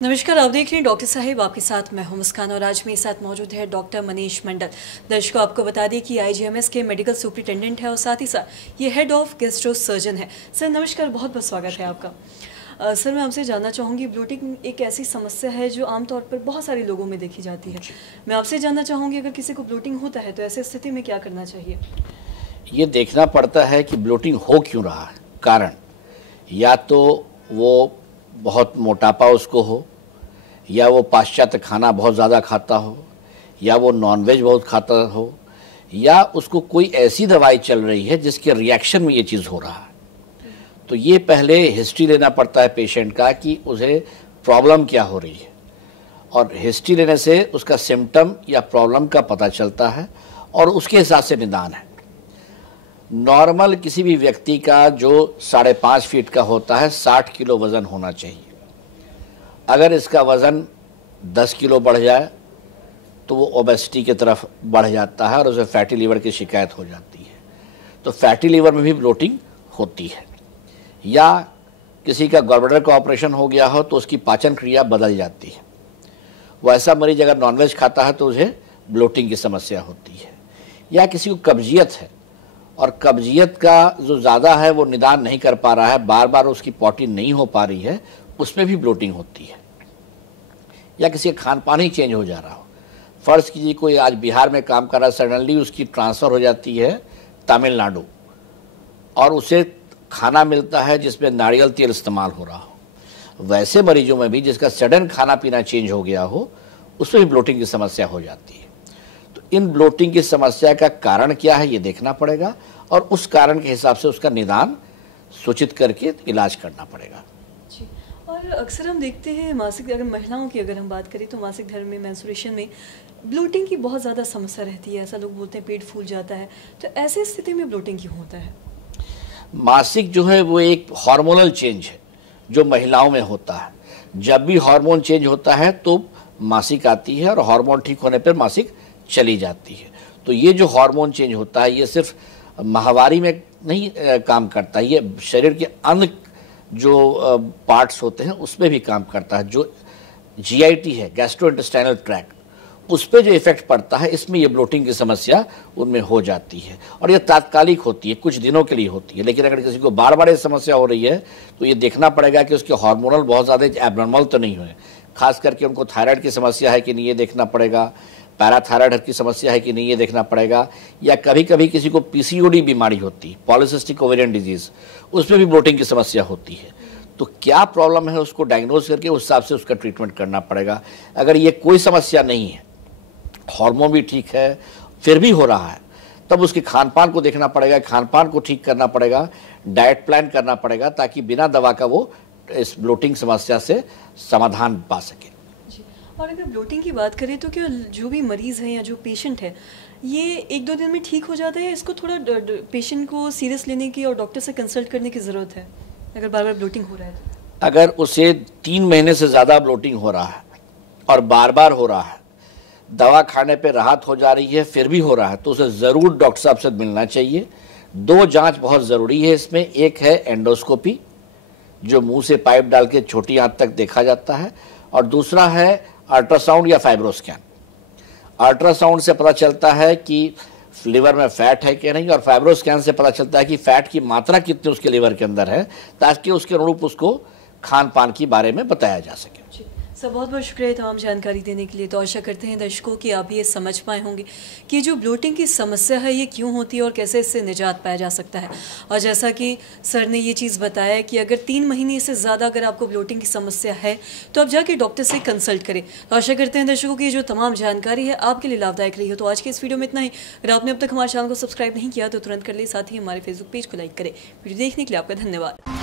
नमस्कार, आप देख रहे हैं डॉक्टर साहिब, आपके साथ मैं हूं मुस्कान और आज मेरे साथ मौजूद है डॉक्टर मनीष मंडल। दर्शकों, आपको बता दें कि आईजीएमएस के मेडिकल सुपरिटेंडेंट है और साथ ही साथ ये हेड ऑफ गैस्ट्रो सर्जन है। सर नमस्कार, बहुत बहुत स्वागत है आपका। सर मैं आपसे जानना चाहूँगी, ब्लोटिंग एक ऐसी समस्या है जो आमतौर पर बहुत सारे लोगों में देखी जाती है। मैं आपसे जानना चाहूँगी, अगर किसी को ब्लोटिंग होता है तो ऐसी स्थिति में क्या करना चाहिए? ये देखना पड़ता है कि ब्लोटिंग हो क्यों रहा है। कारण या तो वो बहुत मोटापा उसको हो, या वो पाश्चात्य खाना बहुत ज़्यादा खाता हो, या वो नॉनवेज बहुत खाता हो, या उसको कोई ऐसी दवाई चल रही है जिसके रिएक्शन में ये चीज़ हो रहा है। तो ये पहले हिस्ट्री लेना पड़ता है पेशेंट का कि उसे प्रॉब्लम क्या हो रही है, और हिस्ट्री लेने से उसका सिम्टम या प्रॉब्लम का पता चलता है और उसके हिसाब से निदान है। नॉर्मल किसी भी व्यक्ति का जो 5.5 फीट का होता है 60 किलो वज़न होना चाहिए। अगर इसका वज़न 10 किलो बढ़ जाए तो वो ओबेसिटी की तरफ बढ़ जाता है और उसे फैटी लीवर की शिकायत हो जाती है। तो फैटी लीवर में भी ब्लोटिंग होती है। या किसी का गॉलब्लैडर का ऑपरेशन हो गया हो तो उसकी पाचन क्रिया बदल जाती है। वो ऐसा मरीज अगर नॉनवेज खाता है तो उसे ब्लोटिंग की समस्या होती है। या किसी को कब्जियत है और कब्जियत का जो ज़्यादा है वो निदान नहीं कर पा रहा है, बार बार उसकी पॉटी नहीं हो पा रही है, उसमें भी ब्लोटिंग होती है। या किसी का खान पान ही चेंज हो जा रहा हो। फ़र्ज़ कीजिए कोई आज बिहार में काम कर रहा है, सडनली उसकी ट्रांसफ़र हो जाती है तमिलनाडु और उसे खाना मिलता है जिसमें नारियल तेल इस्तेमाल हो रहा हो। वैसे मरीजों में भी जिसका सडन खाना पीना चेंज हो गया हो, उसमें भी ब्लोटिंग की समस्या हो जाती है। तो इन ब्लोटिंग की समस्या का कारण क्या है ये देखना पड़ेगा और उस कारण के हिसाब से उसका निदान सूचित करके इलाज करना पड़ेगा। जी, और अक्सर हम देखते हैं मासिक, अगर महिलाओं की अगर हम बात करें तो मासिक धर्म में, मेंस्ट्रुएशन में ब्लोटिंग की बहुत ज़्यादा समस्या रहती है। ऐसा लोग बोलते हैं पेट फूल जाता है। तो ऐसी स्थिति में ब्लोटिंग क्यों होता है? मासिक जो है वो एक हार्मोनल चेंज है जो महिलाओं में होता है। जब भी हार्मोन चेंज होता है तो मासिक आती है और हार्मोन ठीक होने पर मासिक चली जाती है। तो ये जो हार्मोन चेंज होता है ये सिर्फ माहवारी में नहीं काम करता, ये शरीर के अन्य जो पार्ट्स होते हैं उसमें भी काम करता है। जो जीआईटी है, गैस्ट्रोइंटेस्टाइनल ट्रैक्ट, उस पर जो इफेक्ट पड़ता है, इसमें ये ब्लोटिंग की समस्या उनमें हो जाती है और ये तात्कालिक होती है, कुछ दिनों के लिए होती है। लेकिन अगर किसी को बार बार ये समस्या हो रही है तो ये देखना पड़ेगा कि उसके हार्मोनल बहुत ज़्यादा एबनॉर्मल तो नहीं हुए। खास करके उनको थायराइड की समस्या है कि नहीं ये देखना पड़ेगा, पैराथायराइड की समस्या है कि नहीं ये देखना पड़ेगा। या कभी कभी किसी को पीसीओडी बीमारी होती है, पॉलीसिस्टिक ओवेरियन डिजीज़, उसमें भी ब्लोटिंग की समस्या होती है। तो क्या प्रॉब्लम है उसको डायग्नोज करके उस हिसाब से उसका ट्रीटमेंट करना पड़ेगा। अगर ये कोई समस्या नहीं है, हार्मोन भी ठीक है, फिर भी हो रहा है, तब उसके खान पान को देखना पड़ेगा, खान पान को ठीक करना पड़ेगा, डाइट प्लान करना पड़ेगा ताकि बिना दवा का वो इस ब्लोटिंग समस्या से समाधान पा सके। और अगर ब्लोटिंग की बात करें तो क्या जो भी मरीज़ है या जो पेशेंट है ये 1-2 दिन में ठीक हो जाता है? इसको थोड़ा पेशेंट को सीरियस लेने की और डॉक्टर से कंसल्ट करने की ज़रूरत है अगर बार बार ब्लोटिंग हो रहा है तो? अगर उसे 3 महीने से ज़्यादा ब्लोटिंग हो रहा है और बार बार हो रहा है, दवा खाने पे राहत हो जा रही है, फिर भी हो रहा है, तो उसे ज़रूर डॉक्टर साहब से मिलना चाहिए। 2 जांच बहुत ज़रूरी है इसमें। एक है एंडोस्कोपी, जो मुंह से पाइप डाल के छोटी आंत तक देखा जाता है, और दूसरा है अल्ट्रासाउंड या फाइब्रोस्कैन। अल्ट्रासाउंड से पता चलता है कि लिवर में फैट है कि नहीं, और फाइब्रोस्कैन से पता चलता है कि फैट की मात्रा कितनी उसके लिवर के अंदर है, ताकि उसके अनुरूप उसको खान पान के बारे में बताया जा सके। सर बहुत बहुत शुक्रिया तमाम जानकारी देने के लिए। तो आशा करते हैं दर्शकों कि आप ये समझ पाए होंगे कि जो ब्लोटिंग की समस्या है ये क्यों होती है और कैसे इससे निजात पाया जा सकता है। और जैसा कि सर ने ये चीज़ बताया कि अगर 3 महीने से ज़्यादा अगर आपको ब्लोटिंग की समस्या है तो आप जाके डॉक्टर से कंसल्ट करें। तो आशा करते हैं दर्शकों की जो तमाम जानकारी है आपके लिए लाभदायक रही हो। तो आज के इस वीडियो में इतना ही। अगर आपने अब तक हमारे चैनल को सब्सक्राइब नहीं किया तो तुरंत कर ले, साथ ही हमारे फेसबुक पेज को लाइक करें। वीडियो देखने के लिए आपका धन्यवाद।